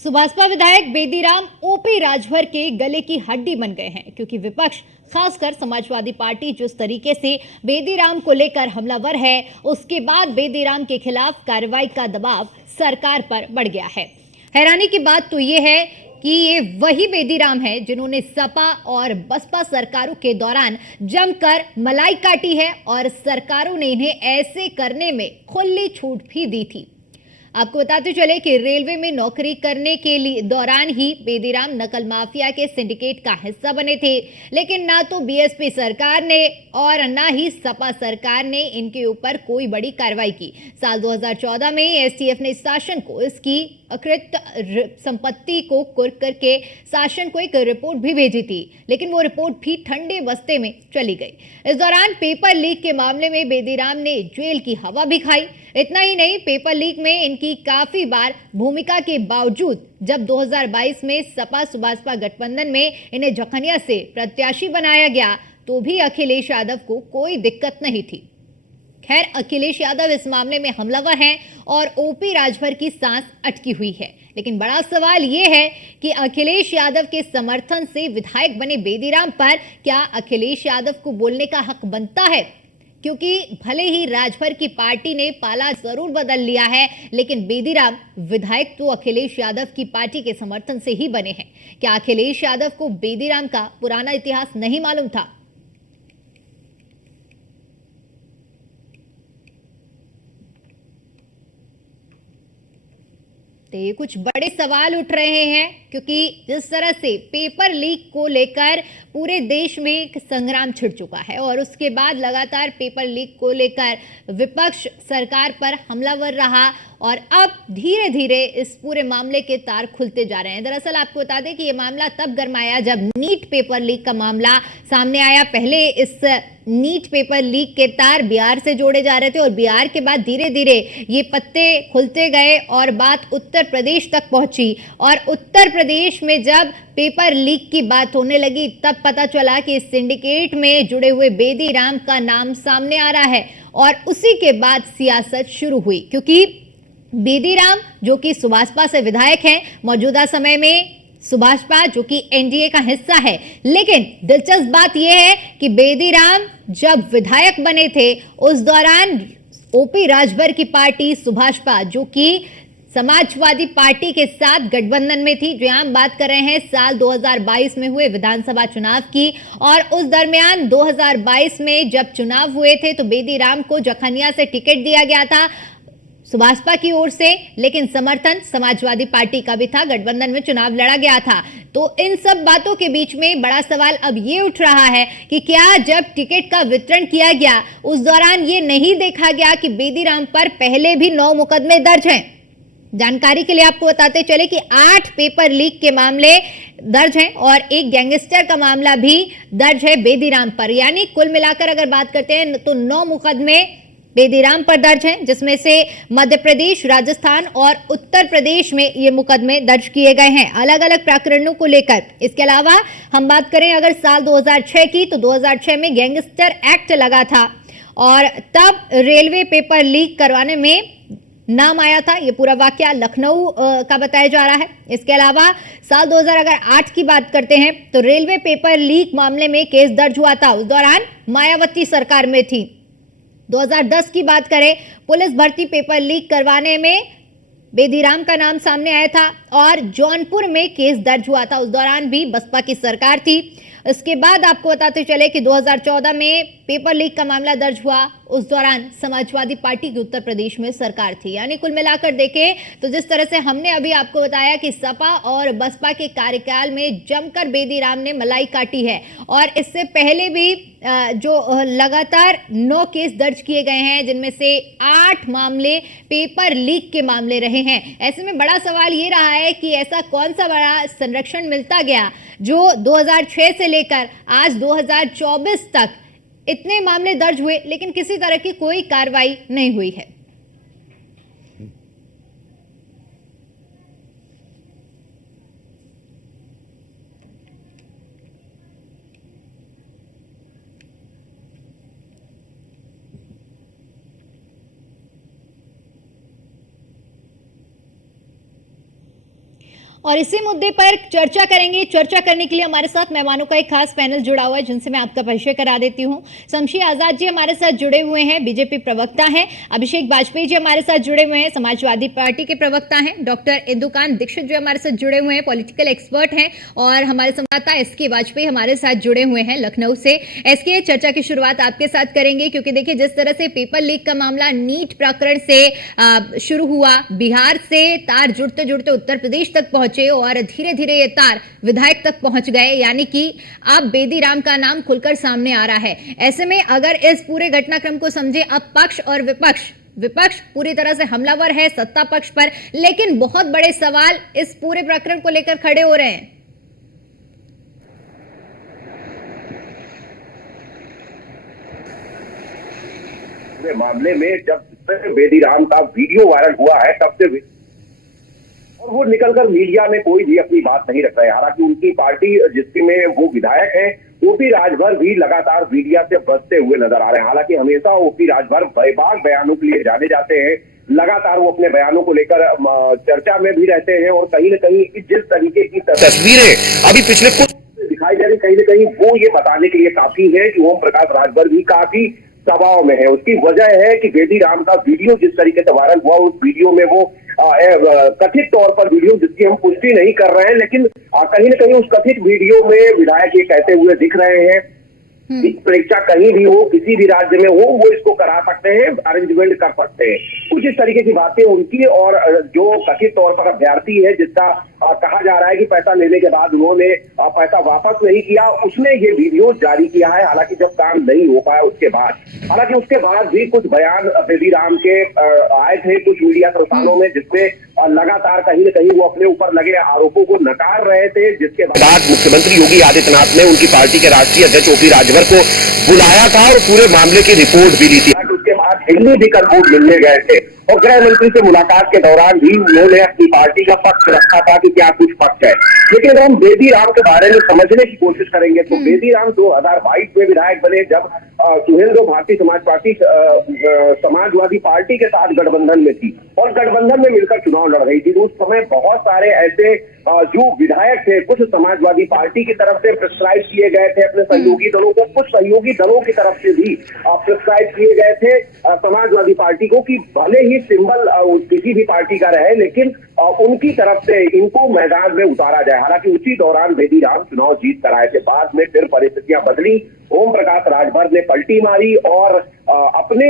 सुभाषपा विधायक बेदीराम ओपी राजभर के गले की हड्डी बन गए हैं, क्योंकि विपक्ष खासकर समाजवादी पार्टी जिस तरीके से बेदीराम को लेकर हमलावर है, उसके बाद बेदीराम के खिलाफ कार्रवाई का दबाव सरकार पर बढ़ गया है। हैरानी की बात तो ये है कि ये वही बेदीराम है जिन्होंने सपा और बसपा सरकारों के दौरान जमकर मलाई काटी है और सरकारों ने इन्हें ऐसे करने में खुली छूट भी दी थी। आपको बताते चले कि रेलवे में नौकरी करने के लिए दौरान ही बेदीराम नकल माफिया के सिंडिकेट का हिस्सा बने थे, लेकिन ना तो बीएसपी सरकार ने और ना ही सपा सरकार ने इनके ऊपर कोई बड़ी कार्रवाई की। साल 2014 में एसटीएफ ने शासन को इसकी अकृत संपत्ति को कुर्क करके शासन को एक रिपोर्ट भी भेजी थी, लेकिन वो रिपोर्ट भी ठंडे बस्ते में चली गई। इस दौरान पेपर लीक के मामले में बेदीराम ने जेल की हवा भी खाई। इतना ही नहीं, पेपर लीक में इनकी काफी बार भूमिका के बावजूद जब 2022 में सपा सुभाषपा गठबंधन में इन्हें जखनिया से प्रत्याशी बनाया गया, तो भी अखिलेश यादव को कोई दिक्कत नहीं थी। खैर, अखिलेश यादव इस मामले में हमलावर हैं और ओपी राजभर की सांस अटकी हुई है। लेकिन बड़ा सवाल यह है कि अखिलेश यादव के समर्थन से विधायक बने बेदीराम पर क्या अखिलेश यादव को बोलने का हक बनता है? क्योंकि भले ही राजभर की पार्टी ने पाला जरूर बदल लिया है, लेकिन बेदीराम विधायक तो अखिलेश यादव की पार्टी के समर्थन से ही बने हैं। क्या अखिलेश यादव को बेदीराम का पुराना इतिहास नहीं मालूम था? तो ये कुछ बड़े सवाल उठ रहे हैं, क्योंकि जिस तरह से पेपर लीक को लेकर पूरे देश में एक संग्राम छिड़ चुका है और उसके बाद लगातार पेपर लीक को लेकर विपक्ष सरकार पर हमलावर रहा और अब धीरे धीरे इस पूरे मामले के तार खुलते जा रहे हैं। दरअसल आपको बता दें कि ये मामला तब गरमाया जब नीट पेपर लीक का मामला सामने आया। पहले इस नीट पेपर लीक के तार बिहार से जोड़े जा रहे थे और बिहार के बाद धीरे धीरे ये पत्ते खुलते गए और बात उत्तर प्रदेश तक पहुंची और उत्तर प्रदेश में जब पेपर लीक की बात होने लगी, तब पता चला कि इस सिंडिकेट में जुड़े हुए बेदीराम का नाम सामने आ रहा है और उसी के बाद सियासत शुरू हुई। क्योंकि बेदीराम जो कि सुभाषपा से विधायक हैं, मौजूदा समय में सुभाषपा जो कि एनडीए का हिस्सा है, लेकिन दिलचस्प बात यह है कि बेदीराम जब विधायक बने थे उस दौरान ओपी राजभर की पार्टी सुभाषपा जो कि समाजवादी पार्टी के साथ गठबंधन में थी। जो हम बात कर रहे हैं साल 2022 में हुए विधानसभा चुनाव की, और उस दरमियान 2022 में जब चुनाव हुए थे तो बेदीराम को जखनिया से टिकट दिया गया था सुभाषपा की ओर से, लेकिन समर्थन समाजवादी पार्टी का भी था, गठबंधन में चुनाव लड़ा गया था। तो इन सब बातों के बीच में बड़ा सवाल अब ये उठ रहा है कि क्या जब टिकट का वितरण किया गया उस दौरान ये नहीं देखा गया कि बेदीराम पर पहले भी 9 मुकदमे दर्ज हैं? जानकारी के लिए आपको बताते चले कि 8 पेपर लीक के मामले दर्ज हैं और एक गैंगस्टर का मामला भी दर्ज है बेदीराम पर। यानी कुल मिलाकर अगर बात करते हैं तो 9 मुकदमे बेदीराम पर दर्ज हैं, जिसमें से मध्य प्रदेश, राजस्थान और उत्तर प्रदेश में ये मुकदमे दर्ज किए गए हैं अलग अलग प्रकरणों को लेकर। इसके अलावा हम बात करें अगर साल 2006 की, तो 2006 में गैंगस्टर एक्ट लगा था और तब रेलवे पेपर लीक करवाने में नाम आया था। ये पूरा वाकया लखनऊ का बताया जा रहा है। इसके अलावा साल 2008 की बात करते हैं तो रेलवे पेपर लीक मामले में केस दर्ज हुआ था, उस दौरान मायावती सरकार में थी। 2010 की बात करें, पुलिस भर्ती पेपर लीक करवाने में बेदीराम का नाम सामने आया था और जौनपुर में केस दर्ज हुआ था, उस दौरान भी बसपा की सरकार थी। इसके बाद आपको बताते चले कि 2014 में पेपर लीक का मामला दर्ज हुआ, उस दौरान समाजवादी पार्टी की उत्तर प्रदेश में सरकार थी। यानी कुल मिलाकर देखें तो जिस तरह से हमने अभी आपको बताया कि सपा और बसपा के कार्यकाल में जमकर बेदीराम ने मलाई काटी है और इससे पहले भी जो लगातार 9 केस दर्ज किए गए हैं, जिनमें से 8 मामले पेपर लीक के मामले रहे हैं। ऐसे में बड़ा सवाल ये रहा है कि ऐसा कौन सा बड़ा संरक्षण मिलता गया जो 2006 से लेकर आज 2024 तक इतने मामले दर्ज हुए लेकिन किसी तरह की कोई कार्रवाई नहीं हुई है। और इसी मुद्दे पर चर्चा करेंगे। चर्चा करने के लिए हमारे साथ मेहमानों का एक खास पैनल जुड़ा हुआ है, जिनसे मैं आपका परिचय करा देती हूं। शमशी आजाद जी हमारे साथ जुड़े हुए हैं, बीजेपी प्रवक्ता हैं। अभिषेक बाजपेयी जी हमारे साथ जुड़े हुए हैं, समाजवादी पार्टी के प्रवक्ता हैं। डॉक्टर इंदुकांत दीक्षित जी हमारे साथ जुड़े हुए हैं, पॉलिटिकल एक्सपर्ट हैं। और हमारे संवाददाता एसके वाजपेयी हमारे साथ जुड़े हुए हैं लखनऊ से। एसके, चर्चा की शुरुआत आपके साथ करेंगे, क्योंकि देखिए जिस तरह से पेपर लीक का मामला नीट प्रकरण से शुरू हुआ, बिहार से तार जुड़ते जुड़ते उत्तर प्रदेश तक पहुंचे और धीरे धीरे ये तार विधायक तक पहुंच गए, यानी कि अब बेदी राम का नाम खुलकर सामने आ रहा है। ऐसे में अगर इस पूरे घटनाक्रम को समझे, अब पक्ष और विपक्ष पूरी तरह से हमलावर है सत्ता पक्ष पर, लेकिन बहुत बड़े सवाल इस पूरे प्रकरण को लेकर खड़े हो रहे हैं। मामले में जब बेदी राम का वीडियो वायरल हुआ है तब से और वो निकलकर मीडिया में कोई भी अपनी बात नहीं रख रहे हैं। हालांकि उनकी पार्टी जिसमें वो विधायक है, ओपी राजभर भी लगातार मीडिया से बचते हुए नजर आ रहे हैं। हालांकि हमेशा ओपी राजभर बेबाक बयानों के लिए जाने जाते हैं, लगातार वो अपने बयानों को लेकर चर्चा में भी रहते हैं और कहीं न कहीं जिस तरीके की तस्वीरें अभी पिछले कुछ दिखाई जा रही, कहीं न कहीं वो ये बताने के लिए काफी है कि ओम प्रकाश राजभर भी काफी दबाव में है। उसकी वजह है कि बेदी राम का वीडियो जिस तरीके से वायरल हुआ, उस वीडियो में वो कथित तौर पर वीडियो जिसकी हम पुष्टि नहीं कर रहे हैं, लेकिन कहीं न कहीं उस कथित वीडियो में विधायक ये कहते हुए दिख रहे हैं कि परीक्षा कहीं भी हो, किसी भी राज्य में हो, वो इसको करा सकते हैं, अरेंजमेंट कर सकते हैं। कुछ इस तरीके की बातें उनकी। और जो कथित तौर पर अभ्यर्थी है, जिसका कहा जा रहा है कि पैसा लेने के बाद उन्होंने पैसा वापस नहीं किया, उसने ये वीडियो जारी किया है। हालांकि जब काम नहीं हो पाया उसके बाद भी कुछ बयान बेदी राम के आए थे कुछ मीडिया संस्थानों में, जिसमें लगातार कहीं न कहीं वो अपने ऊपर लगे आरोपों को नकार रहे थे। जिसके बाद मुख्यमंत्री योगी आदित्यनाथ ने उनकी पार्टी के राष्ट्रीय अध्यक्ष ओपी राजभर को बुलाया था और पूरे मामले की रिपोर्ट भी ली थी। उसके बाद दिल्ली भी रिपोर्ट मिलने गए थे और गृह मंत्री से मुलाकात के दौरान भी उन्होंने अपनी पार्टी का पक्ष रखा था कि क्या कुछ पक्ष है। लेकिन अगर हम बेदी राम के बारे में समझने की कोशिश करेंगे तो बेदी राम 2022 में विधायक बने, जब सुहेंद्र भारतीय समाज पार्टी समाजवादी पार्टी के साथ गठबंधन में थी और गठबंधन में मिलकर चुनाव लड़ रही थी। तो उस समय बहुत सारे ऐसे जो विधायक थे, कुछ समाजवादी पार्टी की तरफ से प्रिस्क्राइब किए गए थे अपने सहयोगी दलों को, कुछ सहयोगी दलों की तरफ से भी प्रिस्क्राइब किए गए थे समाजवादी पार्टी को कि भले ही सिंबल किसी भी पार्टी का रहे, लेकिन उनकी तरफ से इनको मैदान में उतारा जाए। हालांकि उसी दौरान बेदी राम चुनाव जीत कर आए थे। बाद में फिर परिस्थितियां बदली, ओम प्रकाश राजभर ने पलटी मारी और अपने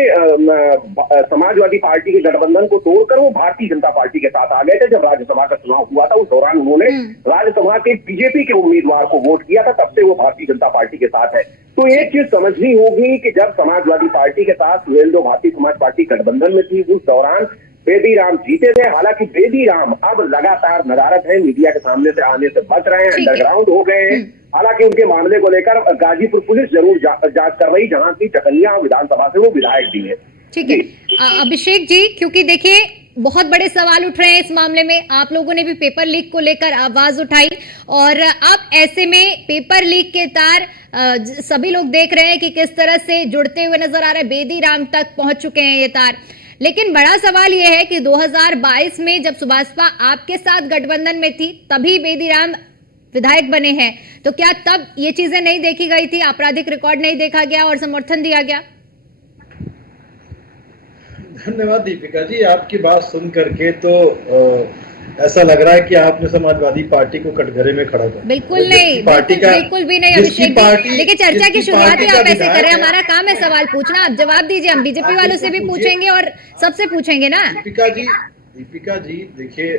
समाजवादी पार्टी के गठबंधन को तोड़कर वो भारतीय जनता पार्टी के साथ आ गए थे। जब राज्यसभा का चुनाव हुआ था, उस दौरान उन्होंने राज्यसभा के बीजेपी के उम्मीदवार को वोट किया था, तब से वो भारतीय जनता पार्टी के साथ है। तो एक चीज समझनी होगी कि जब समाजवादी पार्टी के साथ सुहेंद्र भारतीय समाज पार्टी गठबंधन में थी, उस दौरान बेदी राम जीते थे। हालांकि बेदी राम अब लगातार नदारद है, मीडिया के सामने से आने से बच रहे हैं, अंडरग्राउंड हो गए हैं। हालांकि उनके मामले को लेकर गाजीपुर पुलिस जरूर जांच कर रही, जहां की चकनिया विधानसभा से वो विधायक भी है। ठीक है अभिषेक जी, क्योंकि देखिए बहुत बड़े सवाल उठ रहे हैं इस मामले में। आप लोगों ने भी पेपर लीक को लेकर आवाज उठाई और अब ऐसे में पेपर लीक के तार सभी लोग देख रहे हैं कि किस तरह से जुड़ते हुए नजर आ रहे हैं, बेदी राम तक पहुंच चुके हैं ये तार। लेकिन बड़ा सवाल यह है कि 2022 में जब सुभाषपा आपके साथ गठबंधन में थी, तभी बेदी राम विधायक बने हैं, तो क्या तब ये चीजें नहीं देखी गई थी, आपराधिक रिकॉर्ड नहीं देखा गया और समर्थन दिया गया? धन्यवाद दीपिका जी, आपकी बात सुन करके तो ऐसा लग रहा है कि आपने समाजवादी पार्टी को कटघरे में खड़ा कर। बिल्कुल नहीं, पार्टी का बिल्कुल भी नहीं अभिषेक जी। देखिए चर्चा की शुरुआत ही आप ऐसे कर रहे हैं, हमारा काम है सवाल पूछना, आप जवाब दीजिए। हम बीजेपी वालों से भी पूछेंगे और सबसे पूछेंगे ना। दीपिका जी देखिए,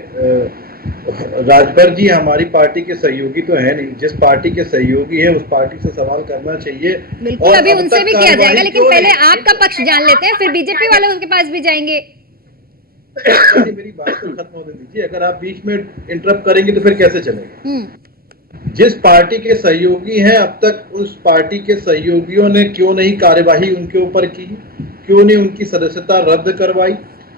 राजभर जी हमारी पार्टी के सहयोगी तो है नहीं, जिस पार्टी के सहयोगी है उस पार्टी से सवाल करना चाहिए। बिल्कुल, अभी उनसे भी किया जाएगा, लेकिन पहले आपका पक्ष जान लेते हैं, फिर बीजेपी वालों के पास भी जाएंगे। मेरी बात तो खत्म होने दीजिए, अगर आप बीच में इंटरप्ट करेंगे तो फिर कैसे चलेगा। जिस पार्टी के सहयोगी हैं, अब तक उस पार्टी के सहयोगियों ने क्यों नहीं कार्यवाही उनके ऊपर की, क्यों नहीं उनकी सदस्यता रद्द करवाई,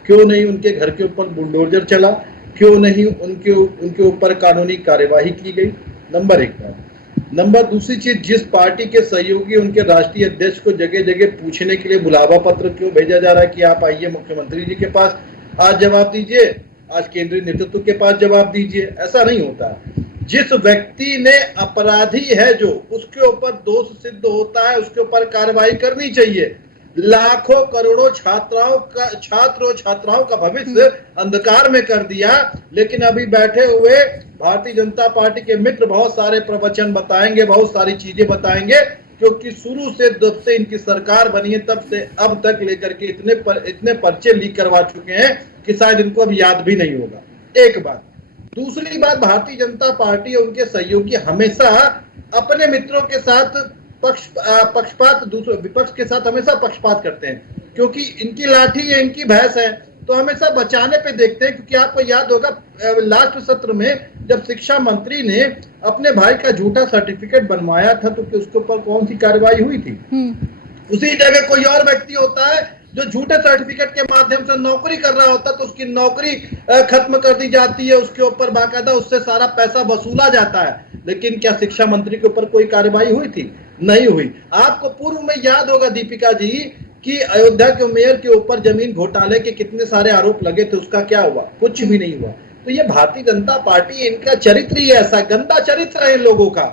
क्यों नहीं उनके घर के ऊपर बुलडोजर चला, क्यों नहीं उनके ऊपर कानूनी कार्यवाही की गई। नंबर एक बात। नंबर दूसरी चीज, जिस पार्टी के सहयोगी उनके राष्ट्रीय अध्यक्ष को जगह जगह पूछने के लिए बुलावा पत्र क्यों भेजा जा रहा है कि आप आइए मुख्यमंत्री जी के पास, आज जवाब दीजिए। आज केंद्रीय नेतृत्व के पास जवाब दीजिए। ऐसा नहीं होता है। जिस व्यक्ति ने अपराधी है जो, उसके ऊपर दोष सिद्ध होता है, उसके ऊपर कार्रवाई करनी चाहिए। लाखों करोड़ों छात्रों छात्राओं का भविष्य अंधकार में कर दिया, लेकिन अभी बैठे हुए भारतीय जनता पार्टी के मित्र बहुत सारे प्रवचन बताएंगे, बहुत सारी चीजें बताएंगे, क्योंकि शुरू से जब से इनकी सरकार बनी है तब से अब तक लेकर के इतने पर्चे लीक करवा चुके हैं कि शायद इनको अब याद भी नहीं होगा। एक बात। दूसरी बात, भारतीय जनता पार्टी और उनके सहयोगी हमेशा अपने मित्रों के साथ पक्षपात, दूसरे विपक्ष के साथ हमेशा पक्षपात करते हैं, क्योंकि इनकी लाठी है, इनकी भैंस है, तो हमेशा बचाने पे देखते हैं। क्योंकि आपको याद होगा लास्ट सत्र में जब शिक्षा मंत्री ने अपने भाई का झूठा सर्टिफिकेट बनवाया था, तो उसके ऊपर कौन सी कार्रवाई हुई थी? उसी जगह कोई और व्यक्ति होता है जो झूठे सर्टिफिकेट के माध्यम से नौकरी कर रहा होता, तो उसकी नौकरी खत्म कर दी जाती है, उसके ऊपर बाकायदा उससे सारा पैसा वसूला जाता है। लेकिन क्या शिक्षा मंत्री के ऊपर कोई कार्रवाई हुई थी? नहीं हुई। आपको पूर्व में याद होगा दीपिका जी कि अयोध्या के मेयर के ऊपर जमीन घोटाले के कितने सारे आरोप लगे थे, उसका क्या हुआ? कुछ भी नहीं हुआ। तो ये भारतीय जनता पार्टी, इनका चरित्र ही ऐसा गंदा चरित्र है इन लोगों का,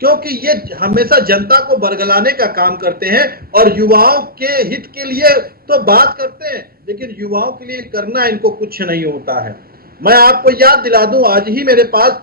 क्योंकि ये हमेशा जनता को बरगलाने का काम करते हैं और युवाओं के हित के लिए तो बात करते हैं, लेकिन युवाओं के लिए करना इनको कुछ नहीं होता है। मैं आपको याद दिला दूं, आज ही मेरे पास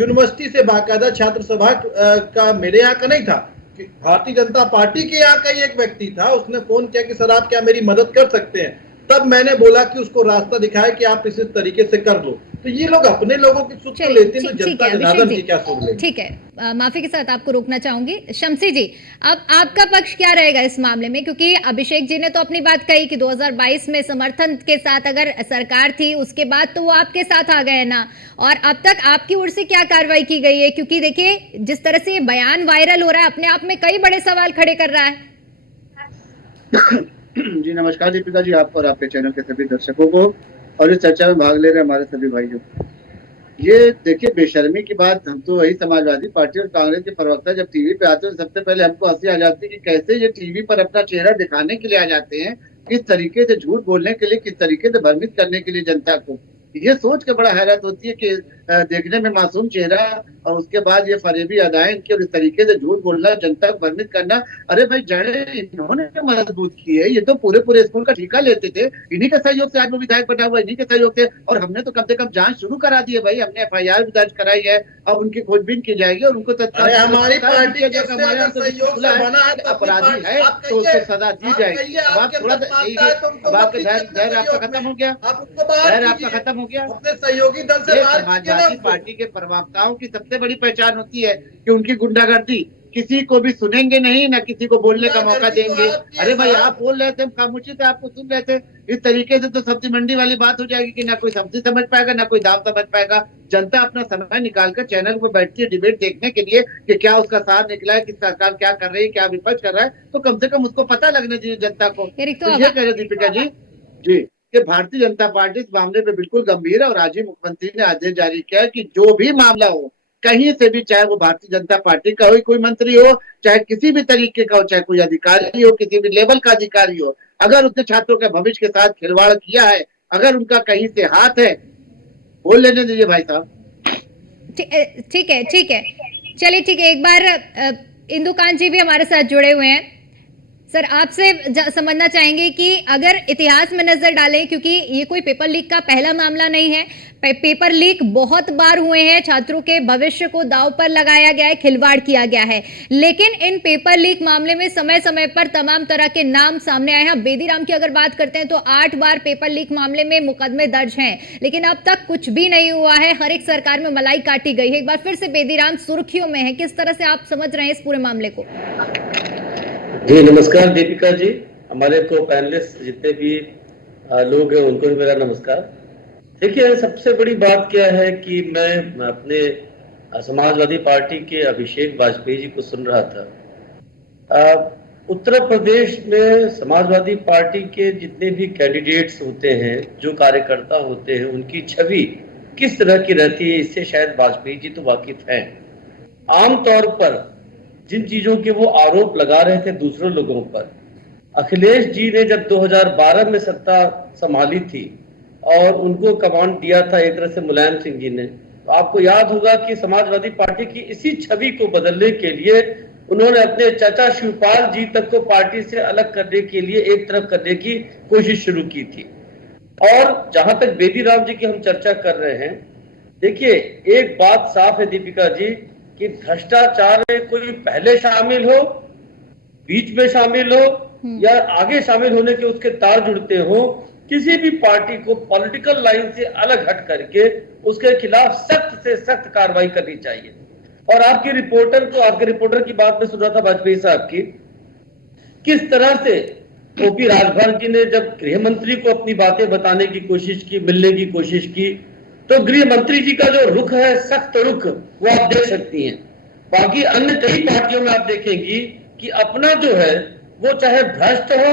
यूनिवर्सिटी से बाकायदा छात्र सभा का, मेरे यहाँ का नहीं था, भारतीय जनता पार्टी के यहाँ का ही एक व्यक्ति था, उसने फोन किया कि सर आप क्या मेरी मदद कर सकते हैं? तब मैंने बोला कि उसको रास्ता दिखाया कि आप इस तरीके से कर लो। तो ये लोग अपने लोगों की सुध तो लेते हैं, तो जनता जनार्दन की क्या सुन लेंगे? ठीक है, माफी के साथ आपको रोकना चाहूंगी। शमसी जी, अब आपका पक्ष क्या रहेगा इस मामले में? क्योंकि अभिषेक जी ने तो अपनी बात कही कि 2022 में समर्थन के साथ अगर सरकार थी, उसके बाद तो वो आपके साथ आ गए ना, और अब तक आपकी ओर से क्या कार्रवाई की गई है? क्योंकि देखिए जिस तरह से ये बयान वायरल हो रहा है, अपने आप में कई बड़े सवाल खड़े कर रहा है। जी नमस्कार दीपिका जी, आपको और आपके चैनल के सभी दर्शकों को और इस चर्चा में भाग ले रहे हमारे सभी भाइयों। ये देखिए बेशर्मी की बात, हम तो वही समाजवादी पार्टी और कांग्रेस के प्रवक्ता जब टीवी पे आते हैं सबसे पहले हमको हंसी आ जाती है कि कैसे ये टीवी पर अपना चेहरा दिखाने के लिए आ जाते हैं, किस तरीके से झूठ बोलने के लिए, किस तरीके से भ्रमित करने के लिए जनता को। ये सोच के बड़ा हैरत होती है कि देखने में मासूम चेहरा और उसके बाद ये फरेबी अदाएं इनकी और इस तरीके से झूठ बोलना, जनता को भ्रमित करना। अरे भाई जड़ें इन्होंने मजबूत की है, ये तो पूरे स्कूल का ठेका लेते थे, इन्हीं के सहयोग से आज वो विधायक बना हुआ, इन्हीं के सहयोग से। और हमने तो कम से कम जांच शुरू करा दी है भाई, हमने FIR भी दर्ज कराई है, अब उनकी खोजबीन की जाएगी और उनको तत्काल हमारी पार्टी के सहयोग से बना है तो अपराधी है तो उसको सजा दी जाएगी। अब आप थोड़ा आपके धैर्य आपका खत्म हो गया, धैर्य आपका खत्म हो गया। अपने सहयोगी दल से समाजवादी पार्टी के प्रवक्ताओं की सबसे बड़ी पहचान होती है कि उनकी गुंडागर्दी, किसी को भी सुनेंगे नहीं, ना किसी को बोलने का मौका देंगे। अरे भाई आप बोल रहे थे, हम खामोशी से आपको सुन रहे थे। इस तरीके से तो सब्जी मंडी वाली बात हो जाएगी कि ना कोई सब्जी समझ पाएगा, ना कोई दाम समझ पाएगा। जनता अपना समय निकालकर चैनल पर बैठती है डिबेट देखने के लिए कि क्या उसका साथ निकला है, कि सरकार क्या कर रही है, क्या विपक्ष कर रहा है, तो कम से कम उसको पता लगना चाहिए जनता को। ये कह रहे दीपिका जी कि भारतीय जनता पार्टी इस मामले पे बिल्कुल गंभीर है और आज ही मुख्यमंत्री ने आदेश जारी किया है कि जो भी मामला हो, कहीं से भी, चाहे वो भारतीय जनता पार्टी का हो, कोई मंत्री हो, चाहे किसी भी तरीके का हो, चाहे कोई अधिकारी हो, किसी भी लेवल का अधिकारी हो, अगर उसने छात्रों के भविष्य के साथ खिलवाड़ किया है, अगर उनका कहीं से हाथ है, बोल लेने दीजिए भाई साहब। ठीक है चलिए ठीक है। एक बार इंदुकांत जी भी हमारे साथ जुड़े हुए हैं। सर आपसे समझना चाहेंगे कि अगर इतिहास में नजर डालें, क्योंकि ये कोई पेपर लीक का पहला मामला नहीं है, पेपर लीक बहुत बार हुए हैं, छात्रों के भविष्य को दांव पर लगाया गया है, खिलवाड़ किया गया है, लेकिन इन पेपर लीक मामले में समय समय पर तमाम तरह के नाम सामने आए हैं। बेदीराम की अगर बात करते हैं तो 8 बार पेपर लीक मामले में मुकदमे दर्ज हैं, लेकिन अब तक कुछ भी नहीं हुआ है। हर एक सरकार में मलाई काटी गई है। एक बार फिर से बेदीराम सुर्खियों में है, किस तरह से आप समझ रहे हैं इस पूरे मामले को? जी नमस्कार दीपिका जी, हमारे को पैनलिस्ट जितने भी लोग हैं उनको भी मेरा नमस्कार। देखिए सबसे बड़ी बात क्या है कि मैं अपने समाजवादी पार्टी के अभिषेक वाजपेयी जी को सुन रहा था। उत्तर प्रदेश में समाजवादी पार्टी के जितने भी कैंडिडेट्स होते हैं, जो कार्यकर्ता होते हैं, उनकी छवि किस तरह की रहती है, इससे शायद वाजपेयी जी तो वाकिफ हैं। आमतौर पर जिन चीजों के वो आरोप लगा रहे थे दूसरे लोगों पर, अखिलेश जी ने जब 2012 में सत्ता संभाली थी और उनको कमांड दिया था एक तरह से मुलायम सिंह जी ने। तो आपको याद होगा कि समाजवादी पार्टी की इसी छवि को बदलने के लिए उन्होंने अपने चाचा शिवपाल जी तक को पार्टी से अलग करने के लिए एक तरफ करने की कोशिश शुरू की थी। और जहां तक बेदी राम जी की हम चर्चा कर रहे हैं, देखिए एक बात साफ है दीपिका जी कि भ्रष्टाचार में कोई पहले शामिल हो, बीच में शामिल हो या आगे शामिल होने के उसके तार जुड़ते हो, किसी भी पार्टी को पॉलिटिकल लाइन से अलग हट करके उसके खिलाफ सख्त से सख्त कार्रवाई करनी चाहिए। और आपके रिपोर्टर की बात में सुन रहा था वाजपेयी साहब की, किस तरह से ओपी राजभर जी ने जब गृह मंत्री को अपनी बातें बताने की कोशिश की, मिलने की कोशिश की, तो गृह मंत्री जी का जो रुख है, सख्त रुख, वो आप देख सकती हैं। बाकी अन्य कई पार्टियों में आप देखेंगी कि अपना जो है वो चाहे भ्रष्ट हो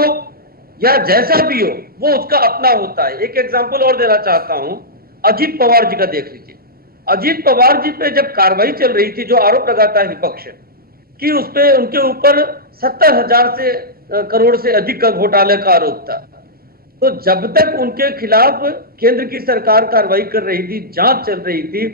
या जैसा भी हो, वो उसका अपना होता है। एक एग्जांपल और देना चाहता हूं, अजीत पवार जी का देख लीजिए। अजीत पवार जी पे जब कार्रवाई चल रही थी, जो आरोप लगाता है विपक्ष कि उस पे उनके ऊपर 70,000 करोड़ से अधिक का घोटाले का आरोप था, तो जब तक उनके खिलाफ केंद्र की सरकार कार्रवाई कर रही थी, जांच चल रही थी,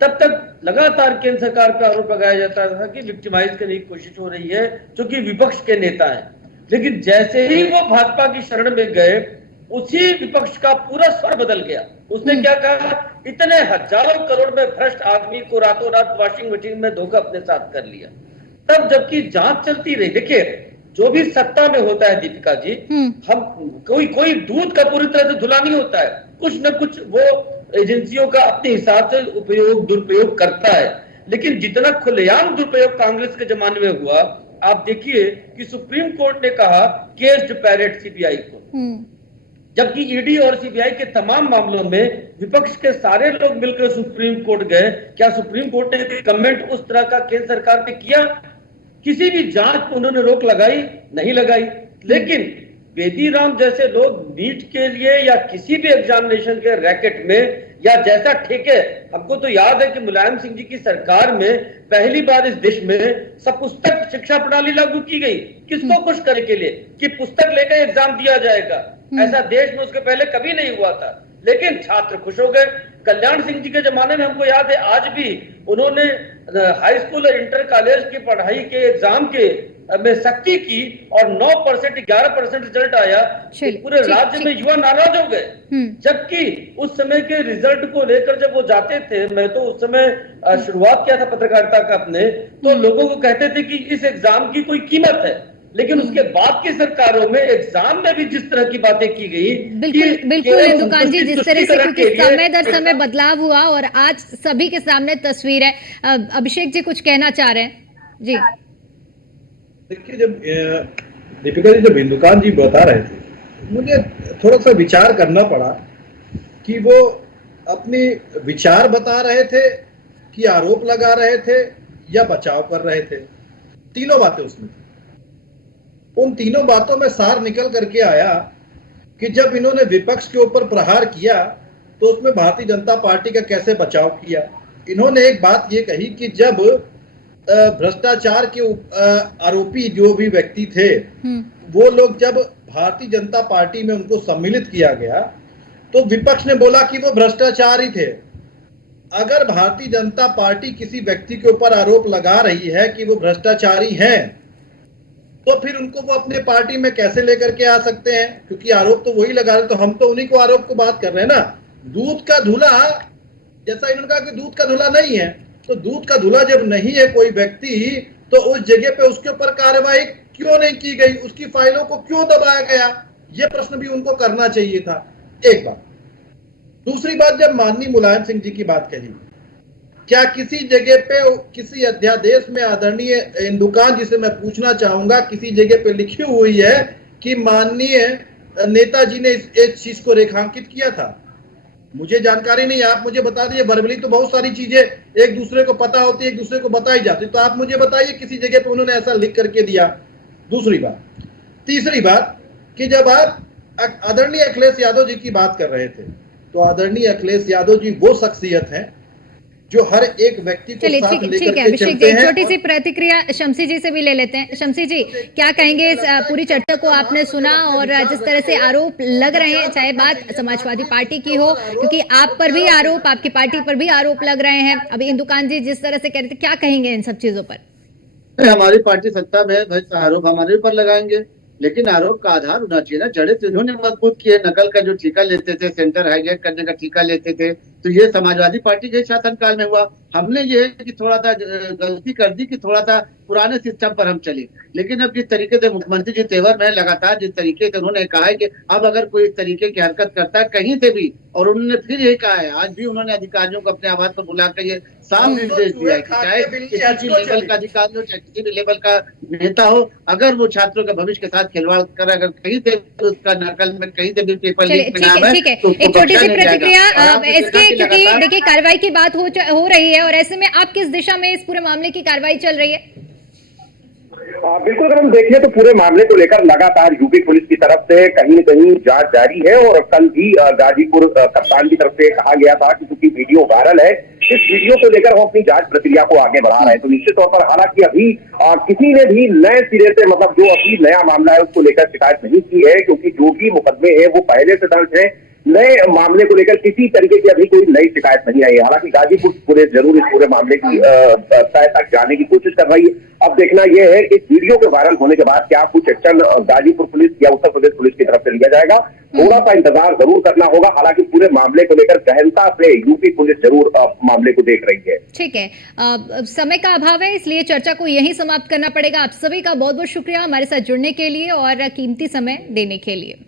तब तक लगातार केंद्र सरकार पे आरोप लगाया जाता था कि विक्टिमाइज करने की कोशिश हो रही है, जो कि विपक्ष के नेता हैं। लेकिन जैसे ही वो भाजपा की शरण में गए, उसी विपक्ष का पूरा स्वर बदल गया। उसने क्या कहा, इतने हजारों करोड़ में भ्रष्ट आदमी को रातों रात वॉशिंग मशीन में धोखा अपने साथ कर लिया। तब जबकि जांच चलती रही, देखिए जो भी सत्ता में होता है दीपिका जी, हम कोई दूध का पूरी तरह से धुला नहीं होता है, कुछ न कुछ वो एजेंसियों का अपने हिसाब से दुरुपयोग करता है। लेकिन जितना खुलेआम दुरुपयोग कांग्रेस के जमाने में हुआ, आप देखिए कि सुप्रीम कोर्ट ने कहा केस टू पैरेट सीबीआई को, जबकि ईडी और सीबीआई के तमाम मामलों में विपक्ष के सारे लोग मिलकर सुप्रीम कोर्ट गए। क्या सुप्रीम कोर्ट ने कमेंट उस तरह का केंद्र सरकार पे किया? किसी भी जांच पर उन्होंने रोक लगाई? नहीं लगाई। लेकिन बेदी राम जैसे लोग नीट के लिए या किसी भी एग्जामिनेशन के रैकेट में या जैसा ठेके, हमको तो याद है कि मुलायम सिंह जी की सरकार में पहली बार इस देश में सब पुस्तक शिक्षा प्रणाली लागू की गई। किसको खुश करने के लिए कि पुस्तक लेकर एग्जाम दिया जाएगा, ऐसा देश में उसके पहले कभी नहीं हुआ था। लेकिन छात्र खुश हो गए। कल्याण सिंह जी के जमाने में हमको याद है, आज भी उन्होंने हाई स्कूल और इंटर कॉलेज की पढ़ाई के एग्जाम के में सख्ती की और 9% 11% रिजल्ट आया। पूरे राज्य में युवा नाराज हो गए। जबकि उस समय के रिजल्ट को लेकर जब वो जाते थे, मैं तो उस समय शुरुआत किया था पत्रकारिता का अपने, तो लोगों को कहते थे कि इस एग्जाम की कोई कीमत है। लेकिन उसके बाद की सरकारों में एग्जाम में भी जिस तरह की बातें की गई, बिल्कुल इंदुकान जी, जिस तरह से क्योंकि समय दर समय बदलाव हुआ और आज सभी के सामने तस्वीर है। अभिषेक जी कुछ कहना चाह रहे हैं जी? देखिए, जब दीपिका जी, जब इंदुकान जी बता रहे थे, मुझे थोड़ा सा विचार करना पड़ा कि वो अपने विचार बता रहे थे कि आरोप लगा रहे थे या बचाव कर रहे थे। तीनों बातें उसमें, उन तीनों बातों में सार निकल करके आया कि जब इन्होंने विपक्ष के ऊपर प्रहार किया तो उसमें भारतीय जनता पार्टी का कैसे बचाव किया। इन्होंने एक बात ये कही कि जब भ्रष्टाचार के आरोपी जो भी व्यक्ति थे, वो लोग जब भारतीय जनता पार्टी में उनको सम्मिलित किया गया तो विपक्ष ने बोला कि वो भ्रष्टाचारी थे। अगर भारतीय जनता पार्टी किसी व्यक्ति के ऊपर आरोप लगा रही है कि वो भ्रष्टाचारी हैं, तो फिर उनको वो अपने पार्टी में कैसे लेकर के आ सकते हैं? क्योंकि आरोप तो वही लगा रहे, तो हम तो उन्हीं को आरोप को बात कर रहे हैं ना। दूध का धुला, जैसा इन्होंने कहा कि दूध का धुला नहीं है, तो दूध का धुला जब नहीं है कोई व्यक्ति, तो उस जगह पे उसके ऊपर कार्रवाई क्यों नहीं की गई? उसकी फाइलों को क्यों दबाया गया? ये प्रश्न भी उनको करना चाहिए था। एक बात। दूसरी बात, जब माननीय मुलायम सिंह जी की बात कही, क्या किसी जगह पे किसी अध्यादेश में, आदरणीय इंदुकान जी से मैं पूछना चाहूंगा, किसी जगह पे लिखी हुई है कि माननीय नेताजी ने इस चीज को रेखांकित किया था? मुझे जानकारी नहीं, आप मुझे बता दीजिए। वर्बली तो बहुत सारी चीजें एक दूसरे को पता होती है, एक दूसरे को बताई जाती, तो आप मुझे बताइए किसी जगह पे उन्होंने ऐसा लिख करके दिया। दूसरी बात। तीसरी बात कि जब आप आदरणीय अखिलेश यादव जी की बात कर रहे थे, तो आदरणीय अखिलेश यादव जी वो शख्सियत हैं जो हर एक व्यक्ति को चलिए साथ ठीक लेकर है के अभिषेक जी, चलते एक हैं। छोटी सी प्रतिक्रिया शमसी जी से भी ले लेते हैं। शमसी जी, क्या कहेंगे इस पूरी चर्चा को आपने सुना और जिस तरह से आरोप लग रहे हैं, चाहे बात समाजवादी पार्टी की हो, क्योंकि आप पर भी आरोप, आपकी पार्टी पर भी आरोप लग रहे हैं, अभी इंदुकान जी जिस तरह से कह रहे थे, क्या कहेंगे इन सब चीजों पर? हमारी पार्टी सत्ता में है भाई, आरोप हमारे ऊपर लगाएंगे, लेकिन आरोप का आधार होना चाहिए ना। जड़ें तो इन्होंने मजबूत की है। नकल का जो ठेका लेते थे, सेंटर हाईजैक करने का ठेका लेते थे, तो ये समाजवादी पार्टी के शासनकाल में हुआ। हमने ये है कि थोड़ा सा गलती कर दी कि थोड़ा सा पुराने सिस्टम पर हम चले, लेकिन अब जिस तरीके से मुख्यमंत्री जी तेवर में लगातार जिस तरीके से उन्होंने कहा है कि अब अगर कोई इस तरीके की हरकत करता है कहीं से भी, और उन्होंने फिर यही कहा है, आज भी उन्होंने अधिकारियों को अपने आवाज पर बुलाकर ये साफ निर्देश दिया है कि चाहे किसी भी लेवल का अधिकारी हो, चाहे किसी भी लेवल का नेता हो, अगर वो छात्रों के भविष्य के साथ खिलवाड़ कर, अगर कहीं से उसका नकल में कहीं से भी पेपर चलिए लीक में नाम है, ठीक है, तो उसको एक छोटी बख्शा सी नहीं जाएगा। प्रतिक्रिया और आपने इसके, देखा कि क्योंकि लगातार देखिए कार्रवाई की बात हो रही है और ऐसे में आप किस दिशा में इस पूरे मामले की कार्रवाई चल रही है? बिल्कुल, अगर हम देखें तो पूरे मामले को लेकर लगातार यूपी पुलिस की तरफ से कहीं न कहीं जांच जारी है और कल भी गाजीपुर कप्तान की तरफ से कहा गया था कि क्योंकि वीडियो वायरल है, इस वीडियो को लेकर हम अपनी जांच प्रक्रिया को आगे बढ़ा रहे हैं। तो निश्चित तौर पर हालांकि अभी किसी ने भी नए सिरे से, मतलब जो अभी नया मामला है उसको लेकर शिकायत नहीं की है, क्योंकि जो भी मुकदमे है वो पहले से दर्ज है। नए मामले को लेकर किसी तरीके की अभी कोई नई शिकायत नहीं आई है। हालांकि गाजीपुर पुलिस जरूर इस पूरे मामले की तह तक जाने की कोशिश कर रही है। अब देखना यह है कि वीडियो के वायरल होने के बाद क्या कुछ एक्शन गाजीपुर पुलिस या उत्तर प्रदेश पुलिस की तरफ से लिया जाएगा, थोड़ा सा इंतजार जरूर करना होगा। हालांकि पूरे मामले को लेकर गहनता से यूपी पुलिस जरूर मामले को देख रही है। ठीक है, समय का अभाव है इसलिए चर्चा को यहीं समाप्त करना पड़ेगा। आप सभी का बहुत बहुत शुक्रिया हमारे साथ जुड़ने के लिए और कीमती समय देने के लिए।